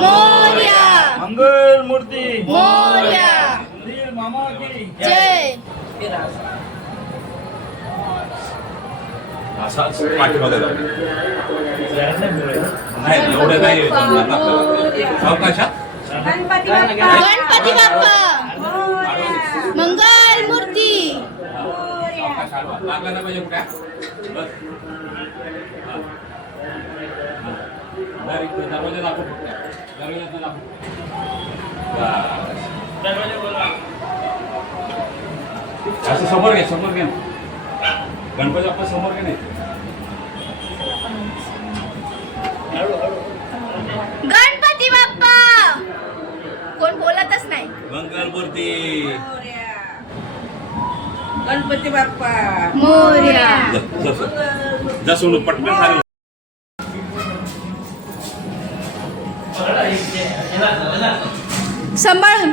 मोर्या। मंगल मूर्ती मामा की जय। असाच पाठीमागे जाऊ. नाही एवढं नाही अवकाशात गणपती बाप्पा. गणपती बाप्पा. मंगल मूर्ती. लागायला पाहिजे कुठे? दरवाजा दाखव दाखव. असं समोर घे समोर घे गणपती बाप्पा समोर घे नाही गणपती बाप्पा! कोण बोलतच नाही. मूर्ती. गणपती बाप्पा. मोर्या. जसं पटकन सांभाळून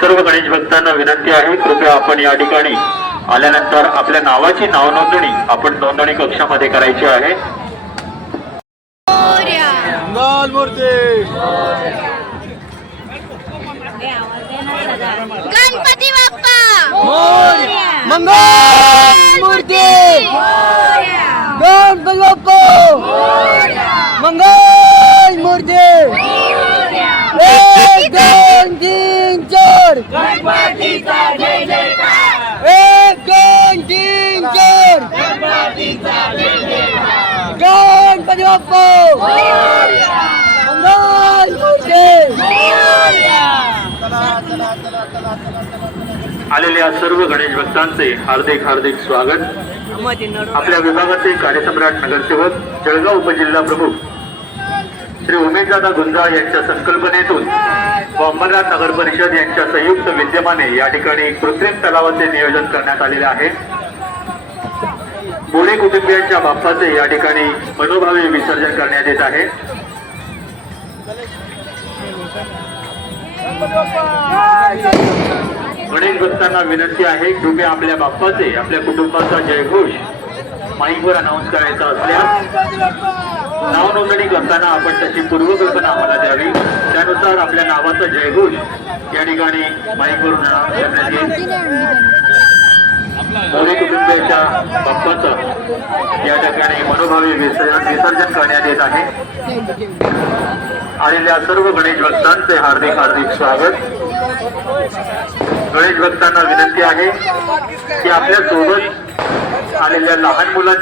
सर्व गणेश भक्तांना विनंती आहे कृपया आपण या ठिकाणी आल्यानंतर आपल्या नावाची नाव नोंदणी आपण नोंदणी कक्षामध्ये करायची आहे. मूर्ती मंगल मूर्ती गणपती बाप्पा मंगल मूर्ती एक दोन तीन चार गणपतीचा जय जयकार एक दोन तीन चार गणपतीचा जय जयकार गणपती बाप्पा मंगल मूर्ती आलेल्या सर्व गणेश भक्तांचे हार्दिक हार्दिक स्वागत. आपल्या विभागाचे कार्यसम्राट नगरसेवक जळगाव उपजिल्हा प्रमुख श्री उमेशदादा गुंजाळ यांच्या संकल्पनेतून व अंबरनाथ नगर परिषद यांच्या संयुक्त विद्यमाने या ठिकाणी कृत्रिम तलावाचे नियोजन करण्यात आलेले आहे. बोडे कुटुंबियांच्या बाप्पाचे या ठिकाणी मनोभावे विसर्जन करण्यात येत आहे. गणेश भक्तांना विनंती आहे कृपया आपल्या बाप्पाचे आपल्या कुटुंबाचा जयघोष माईकवर अनाऊन्स करायचा असल्यास नाव नोंदणी करताना आपण त्याची पूर्वकल्पना आम्हाला द्यावी. त्यानुसार आपल्या नावाचा जयघोष या ठिकाणी माईकवरून अनाऊन्स करण्यात येईल. कुटुंबियाच्या बाप्पाचं या ठिकाणी मनोभावी विसर्जन विसर्जन करण्यात येत आहे. आणि त्या सर्व गणेश भक्तांचे हार्दिक हार्दिक स्वागत. गणेश भक्तांना विनंती आहे की आपल्यासोबत आलेल्या लहान मुलांची